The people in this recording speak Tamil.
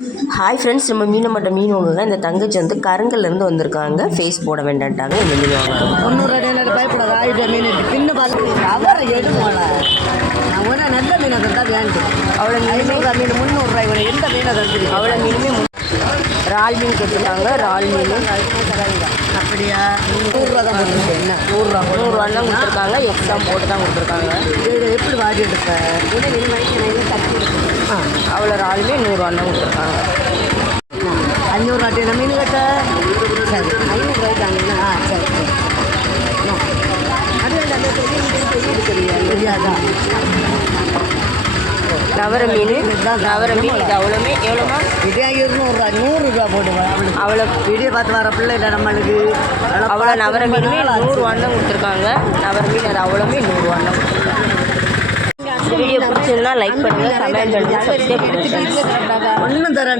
ஹாய் ஃப்ரெண்ட்ஸ், நம்ம மீனமட்ட மீன் வாங்குங்க. இந்த தங்கச்சி வந்து கருங்கல்லேருந்து வந்திருக்காங்க. ஃபேஸ் போட வேண்டான்ட்டாங்க. இந்த மீன் வாங்க 300 பயப்படாத. ஆயுத மீன் பின்ன பார்த்து அவரை எடுவோம். நான் ஒன்றா நல்ல மீனை தான் வேண்டும். அவ்வளோ 500 மீன் 300 இவனை எந்த மீனை தந்துருக்கு? அவ்வளோ மீனுமே இறால் மீன் கேட்டுருக்காங்க. இறால் மீன் அப்படியா? 100 தான் கொடுத்துருக்கு. என்ன 100 தான் கொடுத்துருக்காங்க. எக்ஸாம் போட்டு தான் கொடுத்துருக்காங்க. இது எப்படி வாடி எடுப்பேன்? அவ்வளோ இறாலுமே 100 தான் கொடுத்துருக்காங்க. 500 ஆட்டின மீன் கட்ட சரி 500 தாங்க. சரி அது தெரியாதா? நவர மீன் இது அவ்வளோமே எவ்வளோமா? இதே 200 100 போட்டுவேன். அவ்வளோ வீடியோ பார்த்து வர பிள்ளை இல்லை நம்மளுக்கு. அவ்வளோ நவர மீனுமே 100 தான் கொடுத்துருக்காங்க. நவர மீன் அது அவ்வளோமே 100 தான் கொடுத்துருக்காங்க. வீடியோ பிடிச்சிருந்தா லைக் பண்ணுங்கள், கமெண்ட் பண்ணுங்கள், சப்ஸ்கிரைப் பண்ணுங்கள். ஒன்றும் தரேன்.